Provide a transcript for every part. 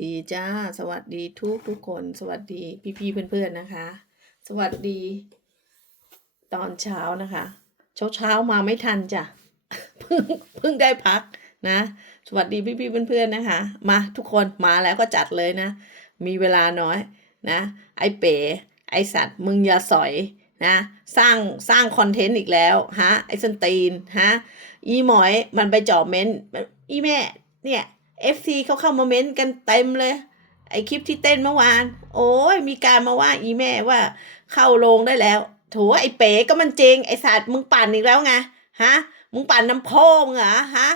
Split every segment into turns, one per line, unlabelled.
ดีจ้า สวัสดีทุกทุกคน สวัสดีพี่ๆเพื่อนๆนนะคะ สวัสดี ตอนเช้านะคะ เช้าเช้ามาไม่ทันจ้ะเพิ่งเพิ่งได้พักนะ สวัสดีพี่ๆเพื่อนๆนนะคะ มาทุกคนมาแล้วก็จัดเลยนะ มีเวลาน้อยนะ ไอเป๋ ไอสัตว์มึงอย่าสอยนะสร้างสร้างคอนเทนต์อีกแล้วฮะไอสนตีนฮะอีหมอยมันไปจอบเม้นต์อีแม่เนี่ย FC เขาเข้ามาเม้นต์กันเต็มเลย ไอคลิปที่เต้นเมื่อวาน โอ้ยมีการมาว่าอีแม่ว่าเข้าโรงได้แล้วโถไอเป๋ก็มันเจงไอสัตว์มึงปั่นอีกแล้วไงฮะมึงปั่นน้ำโพงเหรอฮะ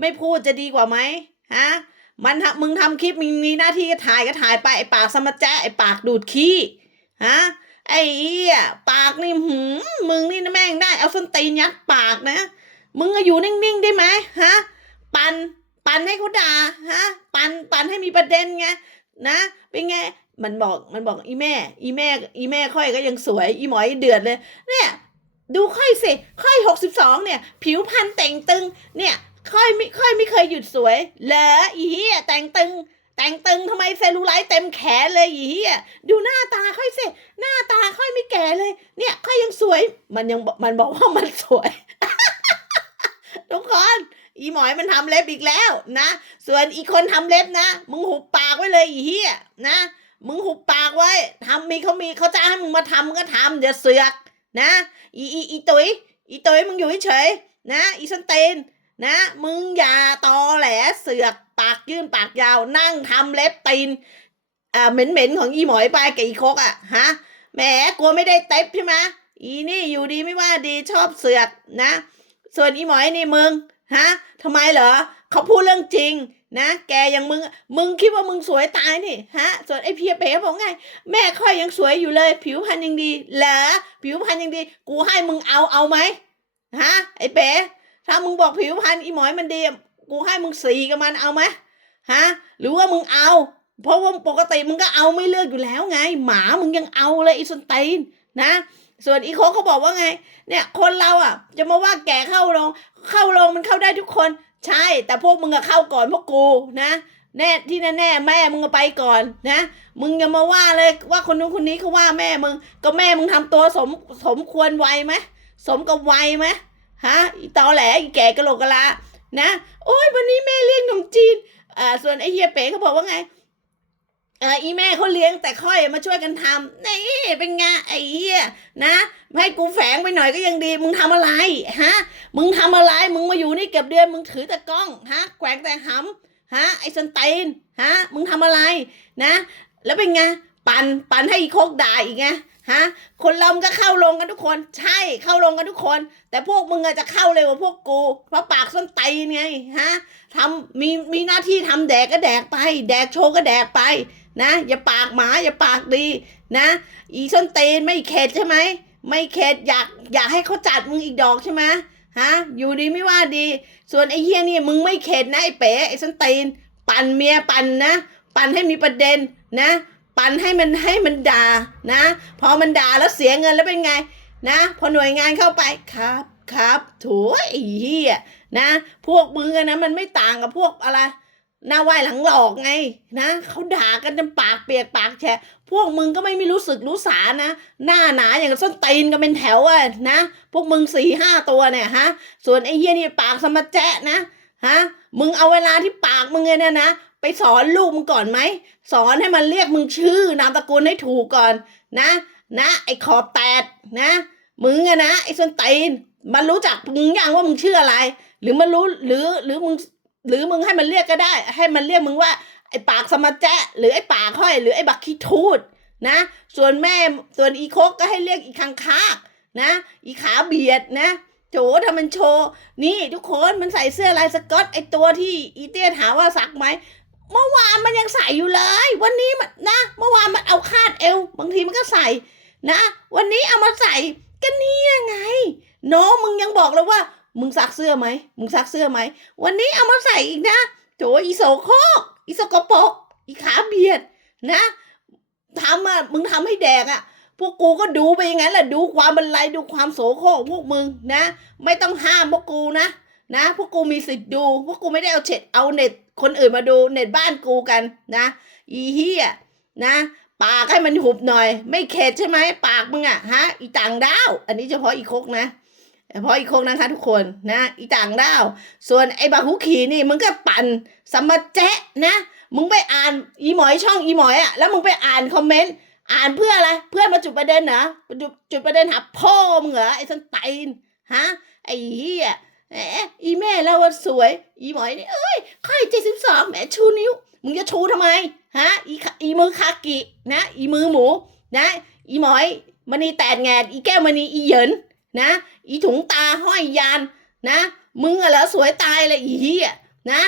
ไม่พูดจะดีกว่าไหมฮะมันมึงทำคลิปมึงมีหน้าที่ก็ถ่ายก็ถ่ายไปไอปากสมะแจ๊ไอปากดูดขี้ฮะไอ้เหี้ยปากนี่หืมมึงนี่นะแม่งได้เอาส้นตีนยัดปากนะ มึงอะอยู่นิ่งๆได้ไหมฮะปัน ปั่นให้เขาด่าฮะ ปั่นปั่นให้มีประเด็นไงนะเป็นไงมันบอกมันบอกอีแม่ อีแม่ อีแม่ค่อยก็ยังสวย อีหมอยเดือดเลย เนี่ย ดูค่อยสิค่อยหกสิบสองเนี่ย ผิวพรรณแต่งตึง เนี่ยค่อยไม่ค่อยไม่เคยหยุดสวยเหรออีเหี้ยแต่งตึง แต่งตึงทำไมเซลลูไลท์เต็มแขนเลยอีเหี้ยดูหน้าตาค่อยสิหน้าตาค่อยไม่แก่เลย เนี่ยค่อยยังสวย มันยังมันบอกว่ามันสวย ทุกคน อีหมอยมันทำเล็บอีกแล้วนะ ส่วนอีกคนทำเล็บนะ มึงหุบปากไว้เลยอีเหี้ยนะ มึงหุบปากไว้ทำมีเขามีเขาจะให้มึงมาทำก็ทำอย่าเสือกนะ อีอีอีตุยอีตุยมึงอยู่เฉยๆนะ อีสันเตนนะ มึงอย่าตอแหลเสือกปากยื่นปากยาว นั่งทำเล็บตีนอ่าเหม็นๆของอีหมอยไปกับอีคกอะฮะแหมกลัวไม่ได้เต็บใช่ไหมอีนี่อยู่ดีไม่ว่าดีชอบเสือกนะ ส่วนอีหมอยนี่มึง ฮะทำไมเหรอเขาพูดเรื่องจริงนะแกยังมึงมึงคิดว่ามึงสวยตายนี่ฮะ ส่วนไอ้เพียเป๋บอกไง แม่ค่อยยังสวยอยู่เลย ผิวพรรณยังดีเหรอผิวพรรณยังดี กูให้มึงเอาเอาไหมฮะไอ้เป๋ถ้ามึงบอกผิวพรรณอีหมอยมันดีกูให้มึงสีกับมันเอาไหมฮะหรือว่ามึงเอา เพราะว่าปกติมึงก็เอาไม่เลือกอยู่แล้วไง หมามึงยังเอาเลยไอีสนตีนนะ ส่วนอีโคกเขาบอกว่าไง เนี่ยคนเราอะ จะมาว่าแก่เข้าโรง เข้าโรงมันเข้าได้ทุกคน ใช่ แต่พวกมึงอะเข้าก่อนพวกกูนะแน่ที่แน่แน่แม่มึงไปก่อนนะ มึงอย่ามาว่าเลยว่าคนนู้นคนนี้เขาว่าแม่มึง ก็แม่มึงทำตัวสมสมควรไวไหมสมกับไวไหมฮะตอแหลแก่กะโหลกกะลานะ โอ้ยวันนี้แม่เลี้ยงขนมจีนอ่าส่วนไอ้เฮียเป๋เขาบอกว่าไงเอออีแม่เขาเลี้ยงแต่ค่อยมาช่วยกันทำนี่เป็นไง นะให้กูแฝงไปหน่อยก็ยังดี มึงทำอะไรฮะ มึงทำอะไร มึงมาอยู่นี่เก็บเดือน มึงถือแต่กล้องฮะแกวงแต่หำฮะไอ้สันเตนฮะ มึงทำอะไรนะ แล้วเป็นไงปันปันให้อีโคกด่าอีกไงฮะคนเรามันก็เข้าลงกันทุกคน ใช่เข้าลงกันทุกคน แต่พวกมึงอะจะเข้าเร็วกว่าพวกกู เพราะปากส้นไตนไงฮะทำมีมีหน้าที่ทำแดกก็แดกไป แดกโชว์ก็แดกไปนะ อย่าปากหมาอย่าปากดี นะ อีส้นตีนไม่เข็ดใช่ไหมไม่เข็ดอยากอยากให้เขาจัดมึงอีกดอกใช่ไหมฮะอยู่ดีไม่ว่าดี ส่วนไอ้เฮียนี่มึงไม่เข็ดนะไอ้เป๋ไอ้สันตีน ปั่นเมียปั่นนะ ปั่นให้มีประเด็นนะ ปั่นให้มันให้มันด่านะ พอมันด่าแล้วเสียเงินแล้วเป็นไงนะพอหน่วยงานเข้าไปครับครับโถูไอ้เฮียนะ พวกมึงนะมันไม่ต่างกับพวกอะไร หน้าไหว้หลังหลอกไงนะเขาด่ากันจนปากเปียกปากแฉะพวกมึงก็ไม่มีรู้สึกรู้สานะ หน้าหนาอย่างกับส้นตีนกันเป็นแถวอะนะ พวกมึงสี่ห้าตัวเนี่ยฮะ ส่วนไอ้เฮียนี่ปากสมัจแจะนะฮะมึงเอาเวลาที่ปากมึงเนี่ยนะไปสอนลูกมึงก่อนไหมสอนให้มันเรียกมึงชื่อนามตระกูลให้ถูกก่อนนะ นะ ไอ้ขอบแตดนะมึงอะนะไอ้ส้นตีนมันรู้จักมึงยังว่ามึงชื่ออะไร หรือมันรู้หรือหรือมึง หรือมึงให้มันเรียกก็ได้ ให้มันเรียกมึงว่า ไอ้ปากสมัจแจะหรือไอ้ปากห้อยหรือไอ้บักขี้ทูดนะ ส่วนแม่ส่วนอีโคกก็ให้เรียกอีคังคากนะ อีขาเบียดนะโจถ้ามันโชว์ นี่ทุกคนมันใส่เสื้อลายสกอตไอตัวที่อีเตี้ยถามว่าสักไหมเมื่อวานมันยังใส่อยู่เลย วันนี้มันนะ เมื่อวานมันเอาคาดเอว บางทีมันก็ใส่นะ วันนี้เอามาใส่ก็เนี่ยไง น้องมึงยังบอกเลยว่า มึงซักเสื้อไหม มึงซักเสื้อไหม วันนี้เอามาใส่อีกนะโถอีโสโคกอีสกปรกอีขาเบียดนะทำอะมึงทำให้แดกอะ พวกกูก็ดูไปอย่างนั้นแหละดูความบรรลัยดูความโสโครกพวกมึงนะ ไม่ต้องห้ามพวกกูนะนะพวกกูมีสิทธิ์ดู พวกกูไม่ได้เอาเช็ดเอาเน็ตคนอื่นมาดูเน็ตบ้านกูกันนะ อีเฮียนะปากให้มันหุบหน่อย ไม่เข็ดใช่ไหมปากมึงอะฮะ อีต่างดาว อันนี้เฉพาะอีโคกนะ เฉพาะอีโคกนะคะทุกคนนะอีต่างดาว ส่วนไอ้บาหุขีนี่มึงก็ปั่นสมมาแจ๊ะนะ มึงไปอ่านอีหมอยช่องอีหมอยอะแล้วมึงไปอ่านคอมเมนต์อ่านเพื่ออะไรเพื่อมาจุดประเด็นเหรอจุดจุดประเด็นหาพ่อมึงเหรอไอ้สันไตนฮะไอ้เหี้ยแหมอีแม่เราว่าสวย อีหมอยนี่เอ้ยค่อยเจ็ดสิบสองแหมชูนิ้ว มึงจะชูทำไมฮะอีอีมือคากินะ อีมือหมูนะ อีหมอยมณีแตดแงดอีแก้วมณีอีเหยิน นะ อีถุงตาห้อยยานนะ มึงอะเหรอสวยตายเลยอีเหี้ยนะ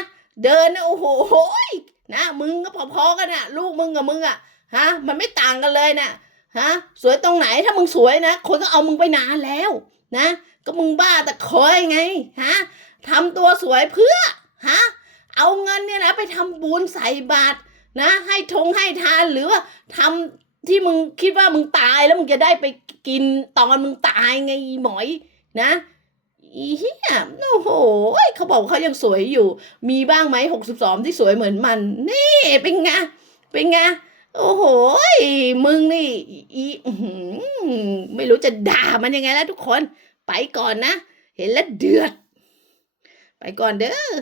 เดินนะโอ้โหยนะ มึงก็พอๆกันนะลูกมึงกับมึงอะฮะ มันไม่ต่างกันเลยนะฮะ สวยตรงไหนถ้ามึงสวยนะคนก็เอามึงไปนานแล้ว นะ ก็มึงบ้าแต่คอยไงฮะทำตัวสวยเพื่อฮะเอาเงินเนี่ยนะไปทำบุญใส่บาตรนะ ให้ทงให้ทานหรือว่าทำ ที่มึงคิดว่ามึงตายแล้วมึงจะได้ไปกินตอนมึงตายไงอีหมอยนะอีเหี้ยโอ้โหเขาบอกเขายังสวยอยู่ มีบ้างไหมหกสิบสองที่สวยเหมือนมัน นี่เป็นไงเป็นไงโอ้โหมึงนี่อีไม่รู้จะด่ามันยังไงแล้วทุกคน ไปก่อนนะ เห็นแล้วเดือด ไปก่อนเด้อ